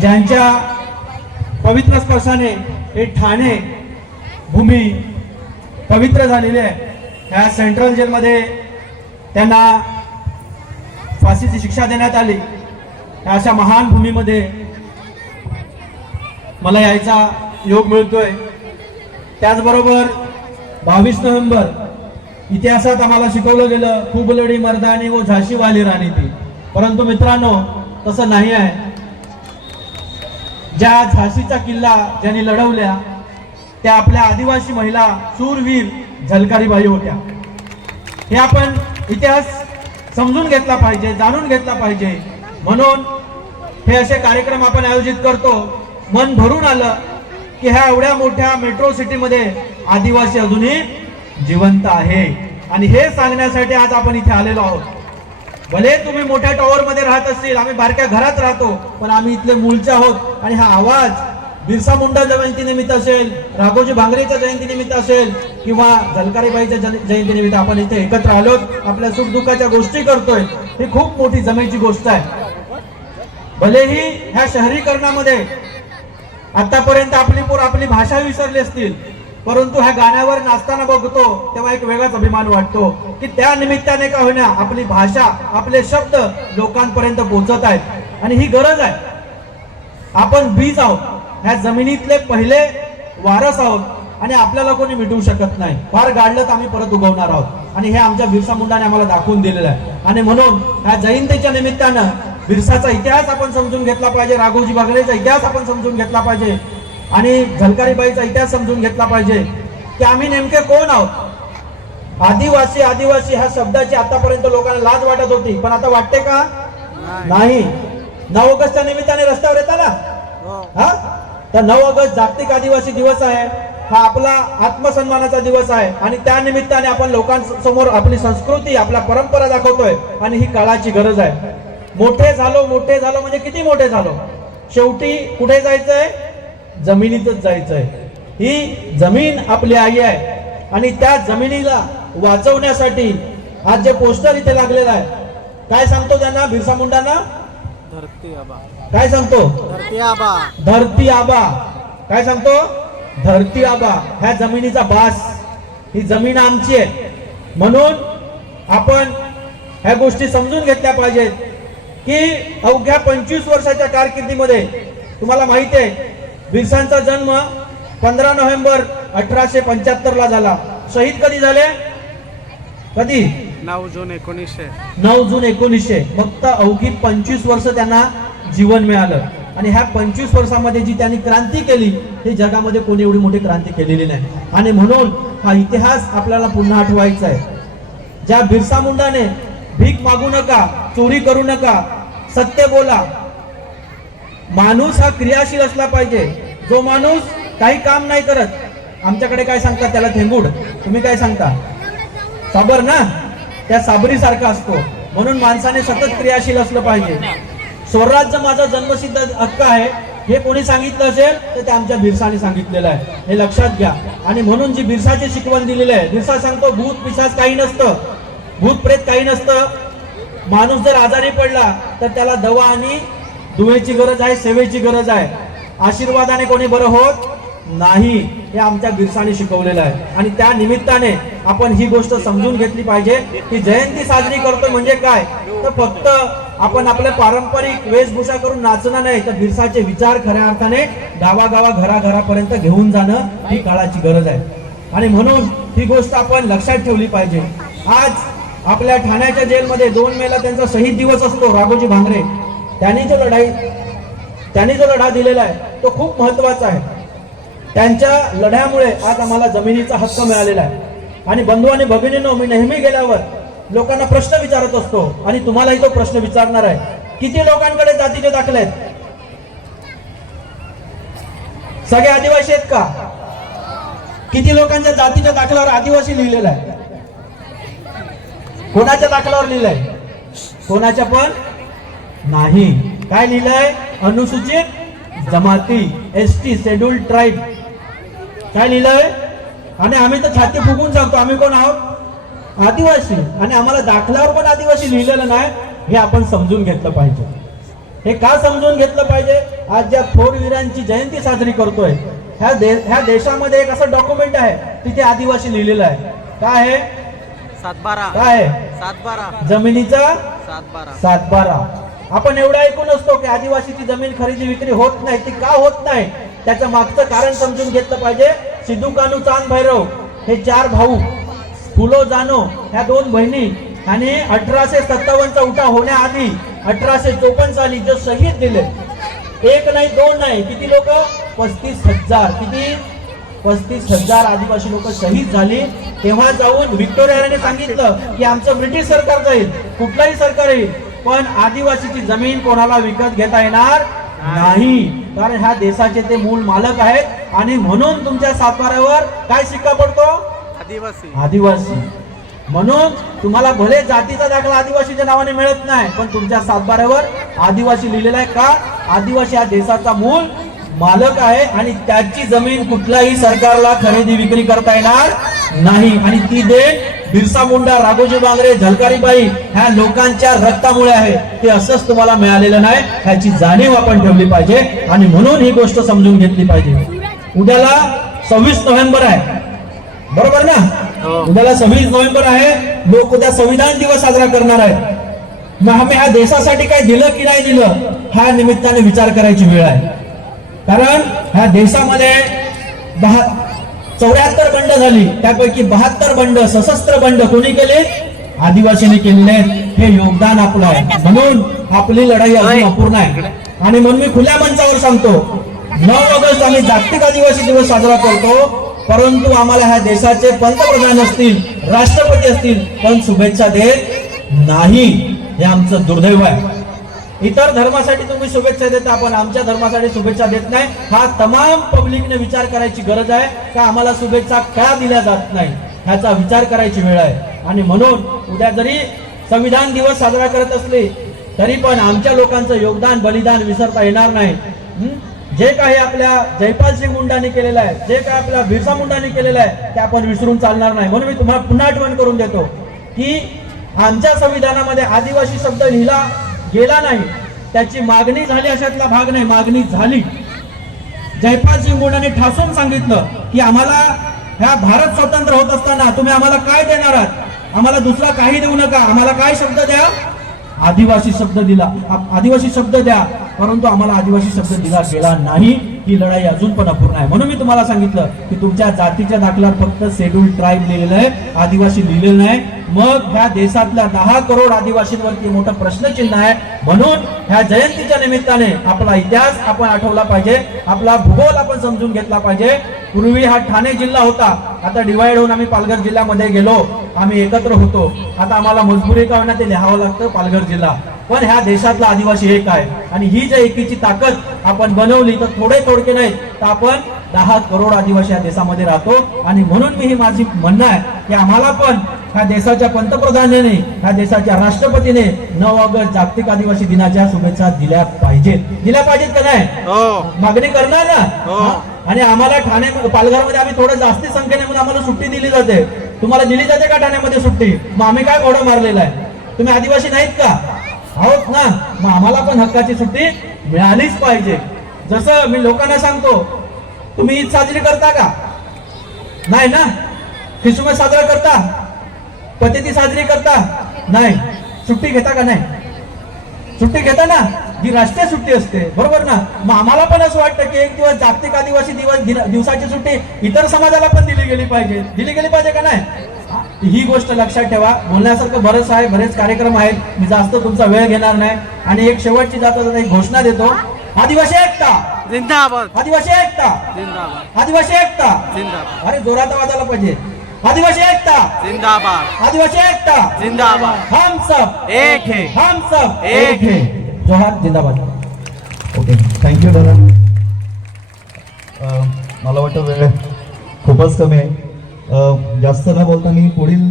ज्यांच्या पवित्र स्पर्शाने हे ठाणे भूमी पवित्र झालेली आहे, ह्या सेंट्रल जेलमध्ये त्यांना फाशीची शिक्षा देण्यात आली। अशा महान भूमीमध्ये मला यायचा योग मिळतोय। त्याचबरोबर 22 नोव्हेंबर इतिहासात आम्हाला शिकवलं गेलं, खूप लढी मर्दानी व झाशी वाली राणी ती, परंतु मित्रांनो तसं नाही आहे। ज्या झाशीचा किल्ला ज्यांनी लढवल्या त्या आपल्या आदिवासी महिला शूरवीर झलकारीबाई होत्या। हे आपण इतिहास समजून घेतला पाहिजे, जाणून घेतला पाहिजे, म्हणून हे असे कार्यक्रम आपण आयोजित करतो। मन भरून आलं की ह्या एवढ्या मोठ्या मेट्रो सिटीमध्ये आदिवासी अजूनही जिवंत आहे, आणि हे सांगण्यासाठी आज आपण इथे आलेलो आहोत। भले तुम्ही मोठ्या टॉवर मध्ये राहत असतील, आम्ही बारक्या घरात राहतो, पण आम्ही इथले मूळचे आहोत। आणि हा आवाज बिरसा मुंडा जयंतीनिमित्त असेल, राघोजी भांगरेच्या जयंतीनिमित्त असेल किंवा झलकारीबाईच्या जयंतीनिमित्त आपण इथे एकत्र आलोत, आपल्या सुखदुःखाच्या गोष्टी करतोय, ही खूप मोठी जमेची गोष्ट आहे। भलेही ह्या शहरीकरणामध्ये आतापर्यंत आपली पोर आपली भाषा विसरली असतील, परंतु ह्या गाण्यावर नाचताना बघतो तेव्हा एक वेगळाच अभिमान वाटतो की त्या निमित्ताने का होईना आपली भाषा, आपले शब्द लोकांपर्यंत पोहोचत आहेत, आणि ही गरज आहे। आपण बीज आहोत, ह्या जमिनीतले पहिले वारस आहोत, आणि आपल्याला कोणी मिटवू शकत नाही। फार गाडलं तर आम्ही परत उगवणार आहोत, आणि हे आमच्या बिरसा मुंडाने आम्हाला दाखवून दिलेलं आहे। आणि म्हणून ह्या जयंतीच्या निमित्तानं बिरसाचा इतिहास आपण समजून घेतला पाहिजे, राघोजी भांगरेचा इतिहास आपण समजून घेतला पाहिजे, आणि झलकारीबाईचा इतिहास समजून घेतला पाहिजे की आम्ही नेमके कोण आहोत। आदिवासी आदिवासी ह्या शब्दाची आतापर्यंत लोकांना लाज वाटत होती, पण आता वाटते का? नाही। 9 ऑगस्टच्या निमित्ताने रस्त्यावर येता ना, हा तर 9 ऑगस्ट जागतिक आदिवासी दिवस आहे, हा आपला आत्मसन्मानाचा दिवस आहे, आणि त्या निमित्ताने आपण लोकांसमोर आपली संस्कृती, आपल्या परंपरा दाखवतोय, आणि ही काळाची गरज आहे। मोठे झालो म्हणजे किती मोठे झालो, शेवटी कुठे जायचंय? जमिनीतच जायचंय। ही जमीन आपली आई आहे, आणि त्या जमिनीला वाचवण्यासाठी आज जे पोस्टर इथे लागलेलं आहे, काय सांगतो त्यांना, बिरसा मुंडांना? धरती आबा। काय सांगतो? धरती आबा। धरती आबा काय सांगतो? धरती आबा। ह्या जमिनीचा बास, ही जमीन आमची आहे, म्हणून आपण ह्या गोष्टी समजून घेतल्या पाहिजेत की अवघ्या 25 वर्षाच्या कारकिर्दीमध्ये तुम्हाला माहिती आहे बिरसांचा जन्म 15 नोव्हेंबर 1875 ला झाला। शहीद कधी झाले? कधी? 9 जून 1900। 9 जून 1900। फक्त अवघी 25 वर्ष त्यांना जीवन मिळालं, आणि ह्या 25 वर्षामध्ये जी त्यांनी क्रांती केली, ही जगामध्ये कोणी एवढी मोठी क्रांती केलेली नाही। आणि म्हणून हा इतिहास आपल्याला पुन्हा आठवायचा आहे। ज्या बिरसा मुंडाने भीक मागू नका, चोरी करू नका, सत्य बोला, माणूस हा क्रियाशील असला पाहिजे। जो माणूस काही काम नाही करत, आमच्याकडे काय सांगतात त्याला? थेंगुड। तुम्ही काय सांगता? साबर ना, त्या साबरी सारखा असतो। म्हणून माणसाने सतत क्रियाशील असलं पाहिजे। स्वराज्य माझा जन्मसिद्ध हक्क आहे, हे कोणी सांगितलं असेल तर ते आमच्या बिरसाने सांगितलेलं आहे, हे लक्षात घ्या। आणि म्हणून जी बिरसाची शिकवण दिलेली आहे, बिरसा सांगतो भूत पिशाच काही नसतं, भूत प्रेत काही नसतं। माणूस जर आजारी पडला तर त्याला दवा आणि दुवेची गरज आहे, सेवेची गरज आहे। आशीर्वादाने कोणी बरं होत नाही, हे आमच्या बिरसाने शिकवलेलं आहे। आणि त्या निमित्ताने आपण ही गोष्ट समजून घेतली पाहिजे की जयंती साजरी करतोय म्हणजे काय, तर फक्त आपण आपले पारंपरिक वेशभूषा करून नाचणं नाही, तर बिरसाचे विचार खऱ्या अर्थाने गावागावा घराघरापर्यंत घेऊन जाणं ही काळाची गरज आहे। आणि म्हणून ही गोष्ट आपण लक्षात ठेवली पाहिजे। आज आपल्या ठाण्याच्या जेलमध्ये 2 मेला त्यांचा शहीद दिवस असतो, राघोजी भांगरे। त्यांनी जो लढा दिलेला आहे तो खूप महत्वाचा आहे। त्यांच्या लढ्यामुळे आज आम्हाला जमिनीचा हक्क मिळालेला आहे। आणि बंधू आणि भगिनींनो, मी नेहमी गेल्यावर लोकांना प्रश्न विचारत असतो, आणि तुम्हालाही तो प्रश्न विचारणार आहे, किती लोकांकडे जातीचे दाखले आहेत? सगळे आदिवासी आहेत का? किती लोकांच्या जातीच्या दाखल्यावर आदिवासी लिहिलेलं आहे? कोणाच्या दाखल्यावर लिहिलंय? कोणाच्या पण नाही। काय लिहिलंय? अनुसूचित जमाती, ST, शेड्यूल्ड ट्राईब। काय लिहिलंय? आणि आम्ही तर छाती फुगून सांगतो आम्ही कोण आहोत? आदिवासी। आणि आम्हाला दाखल्यावर पण आदिवासी लिहिलेलं नाही, हे आपण समजून घेतलं पाहिजे। हे का समजून घेतलं पाहिजे? आज ज्या थोरवीरांची जयंती साजरी करतोय, ह्या देशामध्ये एक असं डॉक्युमेंट आहे, तिथे आदिवासी लिहिलेलं आहे. काय आहे? 7/12. काय आहे? 7/12. जमिनीचा 7/12. 7/12. आपण एवढं ऐकून असतो की आदिवासीची जमीन खरेदी विक्री होत नाही. ती का होत नाही? त्याचं मागचं कारण समजून घेतलं पाहिजे. सिद्धू कानू चांद भैरव हे 4 भाऊ, फुलो जानो ह्या 2 बहिणी, आणि 1857चा उठाव होण्याआधी 1854 साली जो शहीद दिले, 1 नाही 2 नाही, किती लोक? 35,000. किती? 35,000 आदिवासी लोक शहीद झाली. तेव्हा जाऊन व्हिक्टोरिया राणीने सांगितलं की आमचं ब्रिटिश सरकार जाईल, कुठलाही सरकार येईल, पण आदिवासीची जमीन कोणाला विकत घेता येणार नाही, कारण ह्या देशाचे ते मूळ मालक आहेत. आणि म्हणून तुमच्या 7/12वर काय शिक्का पडतो? आदिवासी. म्हणून तुम्हाला भले जातीचा दाखला आदिवासीच्या नावाने मिळत नाही, पण तुमच्या 7/12वर आदिवासी लिहिलेला आहे. का? आदिवासी हा देशाचा मूळ मालक आहे आणि त्याची जमीन कुठल्याही सरकारला खरेदी विक्री करता येणार नाही. आणि ती देण बिरसा मुंडा, राघोजी बांगरे, झलकारीबाई ह्या लोकांच्या रक्तामुळे आहे. ते असंच तुम्हाला मिळालेलं नाही, ह्याची जाणीव आपण ठेवली पाहिजे. आणि म्हणून ही गोष्ट समजून घेतली पाहिजे. उद्याला 26 नोव्हेंबर आहे, बरोबर ना? उद्याला 26 नोव्हेंबर आहे. लोक उद्या संविधान दिवस साजरा करणार आहेत. मग आम्ही ह्या देशासाठी काय दिलं की नाही दिलं, ह्या निमित्ताने विचार करायची वेळ आहे. कारण ह्या देशामध्ये 74 बंड झाली, त्यापैकी 72 बंड, सशस्त्र बंड कोणी केले? आदिवासीने केलेले. हे योगदान आपलं आहे. म्हणून आपली लढाई अजून अपूर्ण आहे. आणि म्हणून मी खुल्या मंचावर सांगतो, 9 ऑगस्ट आम्ही जागतिक आदिवासी दिवस साजरा करतो, परंतु आम्हाला ह्या देशाचे पंतप्रधान असतील, राष्ट्रपती असतील, पण शुभेच्छा देत नाही. हे आमचं दुर्दैव आहे. इतर धर्मासाठी तुम्ही शुभेच्छा देता, आपण आमच्या धर्मासाठी शुभेच्छा देत नाही. हा तमाम पब्लिकने विचार करायची गरज आहे का आम्हाला शुभेच्छा का दिल्या जात नाही, ह्याचा विचार करायची वेळ आहे. आणि म्हणून उद्या जरी संविधान दिवस साजरा करत असले तरी पण आमच्या लोकांचं योगदान, बलिदान विसरता येणार नाही. जे काही आपल्या जयपाल सिंग मुंडाने केलेलं आहे, जे काही आपल्या बिरसा मुंडाने केलेलं आहे, ते आपण विसरून चालणार नाही. म्हणून मी तुम्हाला पुन्हा आठवण करून देतो की आमच्या संविधानामध्ये आदिवासी शब्द लिहिला गेला नाही, त्याची मागणी झाली अशातला भाग नाही, मागणी झाली. जयपाल सिंग मुंडाने ठासून सांगितलं की आम्हाला ह्या भारत स्वतंत्र होत असताना तुम्ही आम्हाला काय देणार आहात? आम्हाला दुसरा काही देऊ नका, आम्हाला काय शब्द द्या? आदिवासी शब्द दिला, आदिवासी शब्द द्या. परंतु आम्हाला आदिवासी शब्द दिला गेला नाही. ही लढाई अजून पण अपूर्ण आहे. म्हणून मी तुम्हाला सांगितलं की तुमच्या जातीच्या दाखल्यावर फक्त शेड्यूल ट्राईब लिहिलेलं आहे, आदिवासी लिहिलेलं नाही. मग ह्या देशातल्या 10 करोड आदिवासींवरती मोठं प्रश्नचिन्ह आहे. म्हणून ह्या जयंतीच्या निमित्ताने आपला इतिहास आपण आठवला पाहिजे, आपला भूगोल आपण समजून घेतला पाहिजे. पूर्वी हा ठाणे जिल्हा होता, आता डिवाइड होऊन आम्ही पालघर जिल्ह्यामध्ये गेलो, आम्ही एकत्र होतो. आता आम्हाला मजबुरी का होईना ते लिहावं लागतं पालघर जिल्हा. पण ह्या देशातला आदिवासी एक आहे. आणि ही जर एकीची ताकद आपण बनवली तर थोडके नाही तर आपण 10 करोड आदिवासी या देशामध्ये राहतो. आणि म्हणून मी ही माझी म्हणणं आहे की आम्हाला पण ह्या देशाच्या पंतप्रधानाने, ह्या देशाच्या राष्ट्रपतीने 9 ऑगस्ट जागतिक आदिवासी दिनाच्या शुभेच्छा दिल्या पाहिजेत का नाही? मागणी करणार ना? आणि आम्हाला ठाणे पालघरमध्ये आम्ही थोडं जास्ती संख्येने म्हणून आम्हाला सुट्टी दिली जाते. तुम्हाला दिली जाते का ठाण्यामध्ये सुट्टी? मग आम्ही काय घोडं मारलेला आहे? तुम्ही आदिवासी नाहीत का? आहोत ना? मग आम्हाला पण हक्काची सुट्टी मिळालीच पाहिजे. जसं मी लोकांना सांगतो, तुम्ही ईद साजरी करता का? नाही ना? ख्रिसमस साजरा करता? पतती साजरी करता? नाही. सुट्टी घेता का नाही? सुट्टी घेता ना? जी राष्ट्रीय सुट्टी असते, बरोबर ना? मग आम्हाला पण असं वाटतं की एक दिवस जागतिक आदिवासी दिवसाची सुट्टी इतर समाजाला पण दिली गेली पाहिजे का नाही? ही गोष्ट लक्षात ठेवा. बोलण्यासारखं बरंच आहे, बरेच कार्यक्रम आहेत, मी जास्त तुमचा वेळ घेणार नाही. आणि एक शेवटची जाता एक घोषणा देतो, आदिवासी एकता जिंदाबाद, आदिवासी एकता जिंदाबाद, आदिवासी एकता जिंदाबाद. अरे जोरात आवाजाला पाहिजे. आदिवासी एकता जिंदाबाद, आदिवासी एकता जिंदाबाद, हम सब एक है, हम सब एक है. जोहार, जिंदाबाद. ओके, थँक्यू दादा. मला वाटतं वेळ खूपच कमी आहे. जास्त न बोलता मी पुढील